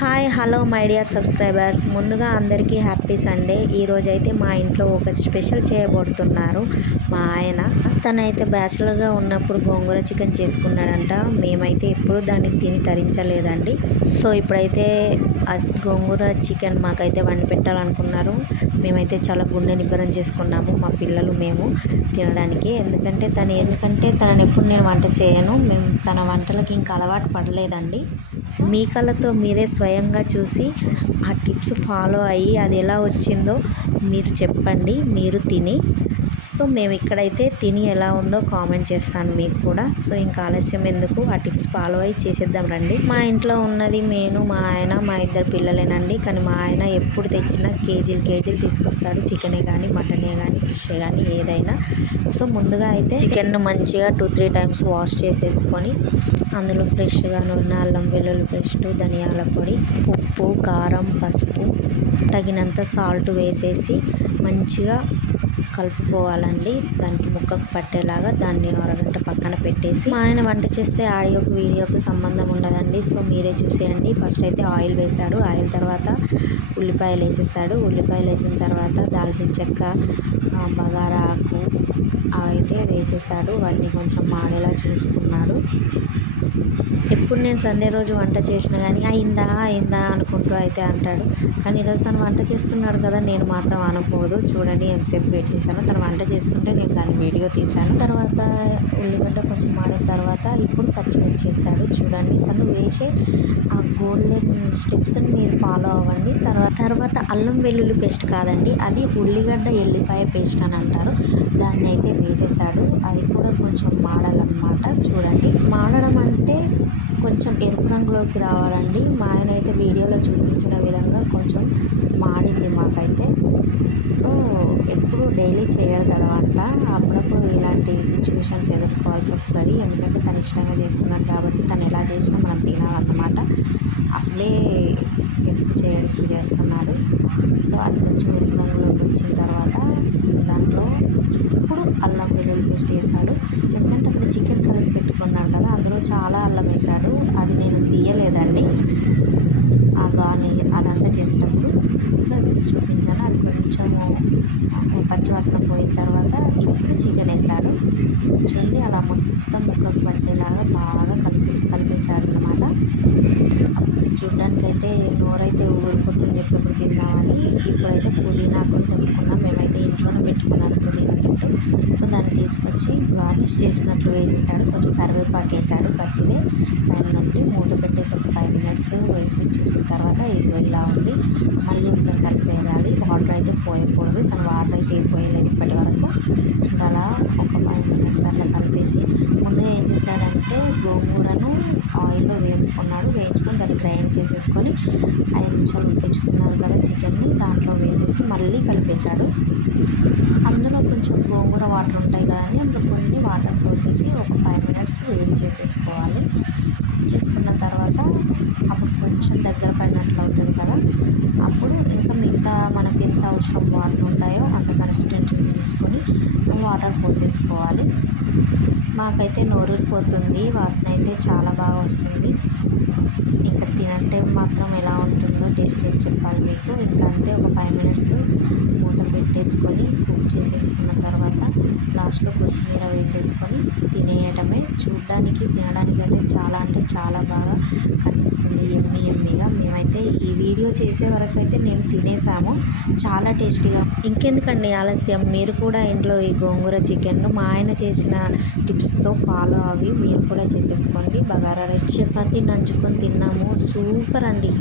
Hi hello my dear subscribers, ముందుగా అందరికీ happy Sunday. ఈరోజైతే మా ఇంట్లో ఒక స్పెషల్ చేయబోతున్నారు మా ఆయన. తనైతే బ్యాచులర్గా ఉన్నప్పుడు గోంగూర చికెన్ చేసుకున్నాడంట. మేమైతే ఎప్పుడు దాన్ని తిని తరించలేదండి. సో ఇప్పుడైతే గోంగూర చికెన్ మాకైతే వండి పెట్టాలనుకున్నారు. మేమైతే చాలా గుండె నిబ్బరం చేసుకున్నాము, మా పిల్లలు మేము తినడానికి. ఎందుకంటే తనని ఎప్పుడు నేను వంట చేయను, మేము తన వంటలకి ఇంకా అలవాటు పడలేదండి. మీ కళ్ళతో మీరే స్వయంగా చూసి ఆ టిప్స్ ఫాలో అయ్యి అది ఎలా వచ్చిందో మీరు చెప్పండి, మీరు తిని. సో మేము ఇక్కడైతే తిని ఎలా ఉందో కామెంట్ చేస్తాను మీకు కూడా. సో ఇంకా ఆలస్యం ఎందుకు, ఆ టిప్స్ ఫాలో అయ్యి చేసేద్దాం రండి. మా ఇంట్లో ఉన్నది నేను, మా ఆయన, మా ఇద్దరు పిల్లలేనండి. కానీ మా ఆయన ఎప్పుడు తెచ్చినా కేజీలు తీసుకొస్తాడు. చికెనే కానీ, మటనే కానీ, ఫిష్ కానీ ఏదైనా. సో ముందుగా అయితే చికెన్ను మంచిగా 2-3 టైమ్స్ వాష్ చేసేసుకొని అందులో ఫ్రెష్గా నూనె, అల్లం వెల్లుల్లి పేస్టు, ధనియాల పొడి, ఉప్పు, కారం, పసుపు, తగినంత సాల్ట్ వేసేసి మంచిగా కలుపుకోవాలండి. దానికి ముక్కకు పట్టేలాగా దాన్ని అరగంట పక్కన పెట్టేసి, మా ఆయన వంట చేస్తే ఆడియోకి వీడియోకి సంబంధం ఉండదండి. సో మీరే చూసేయండి. ఫస్ట్ అయితే ఆయిల్ వేశాడు. ఆయిల్ తర్వాత ఉల్లిపాయలు వేసేసాడు. ఉల్లిపాయలు వేసిన తర్వాత దాల్చిన చెక్క, బగారా ఆకు అయితే వేసేసాడు. వాటిని కొంచెం మాడేలా చూసుకున్నాడు. ఎప్పుడు నేను సండే రోజు వంట చేసినా కానీ అయిందా అనుకుంటూ అయితే అంటాడు. కానీ ఈరోజు తను వంట చేస్తున్నాడు కదా, నేను మాత్రం అనకూడదు. చూడండి ఎంతసేపు వెయిట్ చేశాను. తను వంట చేస్తుంటే నేను దాన్ని వీడియో తీశాను. తర్వాత ఉల్లిగడ్డ కొంచెం మాడిన తర్వాత ఇప్పుడు పచ్చిమిర్చి వేసాడు. చూడండి, తను వేసే ఆ గోల్డెన్ స్టెప్స్ని మీరు ఫాలో అవ్వండి. తర్వాత అల్లం వెల్లుల్లి పేస్ట్ కాదండి, అది ఉల్లిగడ్డ ఎల్లిపాయ పేస్ట్ అని అంటారు. దాన్ని అయితే వేసేసాడు. అది కూడా కొంచెం మాడాలన్నమాట. చూడండి, మాడడం అంటే కొంచెం ఎరుపు రంగులోకి రావాలండి. మా ఆయన అయితే వీడియోలో చూపించిన విధంగా కొంచెం మాడింది మాకైతే. సో ఎప్పుడు డైలీ చేయడు కదా వంట, అప్పుడప్పుడు ఇలాంటి సిచ్యువేషన్స్ ఎదుర్కోవాల్సి వస్తుంది. ఎందుకంటే తను ఇష్టంగా చేస్తున్నాడు కాబట్టి తను ఎలా చేసినా మనం తినాలన్నమాట. అసలే ఎప్పుడు చేయడానికి చేస్తున్నాడు. సో అది కొంచెం ఎరుపు రంగులోకి వచ్చిన తర్వాత దాంట్లో ఇప్పుడు అల్లం వెల్లుల్లి పేస్ట్ వేసాడు. ఎందుకంటే అక్కడ చికెన్ కలిపి పెట్టుకున్నాడు కదా, అందులో చాలా అల్లం వేసాడు. అది నేను తీయలేదండి ఆ గాని అదంతా చేసేటప్పుడు. సో ఇప్పుడు చూపించాను. అది కొంచెము పచ్చివాసన పోయిన తర్వాత ఇప్పుడు చికెన్ వేసాడు. చూడండి, అలా మొత్తం ముక్కకు పట్టేలాగా బాగా కలిపేశాడు అన్నమాట. చూడడానికైతే నోరైతే ఊరిపోతుంది ఎప్పుడు తిందామని. ఇప్పుడైతే పుదీనా కూడా తెంపుకున్నాం. మేమైతే ఇంట్లోనే పెట్టుకున్నాను పుదీనా చెట్టు. సో దాన్ని తీసుకొచ్చి గార్నిష్ చేసినట్లు వేసేసాడు. కొంచెం కరివేపాకు వేసాడు పచ్చిదే పైన నుండి. మూత పెట్టేసి ఒక 5 మినిట్స్ వేసి చూసిన తర్వాత ఇది ఇలా ఉంది. మళ్ళీ ఒకసారి కలిపేయాలి. వాటర్ అయితే పోయకూడదు. తన వాటర్ అయితే ఏం పోయలేదు ఇప్పటి వరకు. అలా ఒక 5 మినిట్స్ అట్లా కలిపేసి ముందుగా ఏం చేశాడంటే గోంగూరను ఆయిల్లో వేయించుకొని దాన్ని గ్రైండ్ చేసేసుకొని 5 నిమిషాలు ఉడికించుకున్నాడు కదా చికెన్ని, దాంట్లో వేసేసి మళ్ళీ కలిపేశాడు. అందులో కొంచెం గోంగూర వాటర్ ఉంటాయి కదండి, అందులో కొన్ని వాటర్ పోసేసి ఒక 5 మినిట్స్ వేడి చేసేసుకోవాలి. చేసుకున్న తర్వాత అప్పుడు కొంచెం దగ్గర పడినట్లు అవుతుంది కదా, అప్పుడు ఇంకా మిగతా మనకి ఎంత అవసరం వాటర్ ఉంటాయో అంత కన్సిస్టెన్సీ తీసుకొని వాటర్ పోసేసుకోవాలి. మాకైతే నోరూరిపోతుంది, వాసన అయితే చాలా బాగా వస్తుంది. ఇంకా తినంటే మాత్రం ఎలా ఉంటుందో టేస్ట్ చేసి చెప్పాలి మీకు. ఇంకా అంతే, ఒక 5 మినిట్స్ మూత పెట్టేసుకొని కుక్ చేసేసుకున్న తర్వాత లాస్ట్లో కొత్తిమీర వేసేసుకొని తినేయటమే. తినడానికి అయితే చాలా అంటే చాలా బాగా కనిపిస్తుంది, ఎమ్మీగా. మేమైతే ఈ వీడియో చేసే వరకు అయితే నేను తినేసాము, చాలా టేస్టీగా. ఇంకెందుకండి ఆలస్యం, మీరు కూడా ఇంట్లో ఈ గోంగూర చికెన్ను మా ఆయన చేసిన టిప్స్తో ఫాలో అవి మీరు కూడా చేసేసుకోండి. బగారా రైస్, చపాతీ నంచుకొని తిన్నాము, సూపర్ అండి.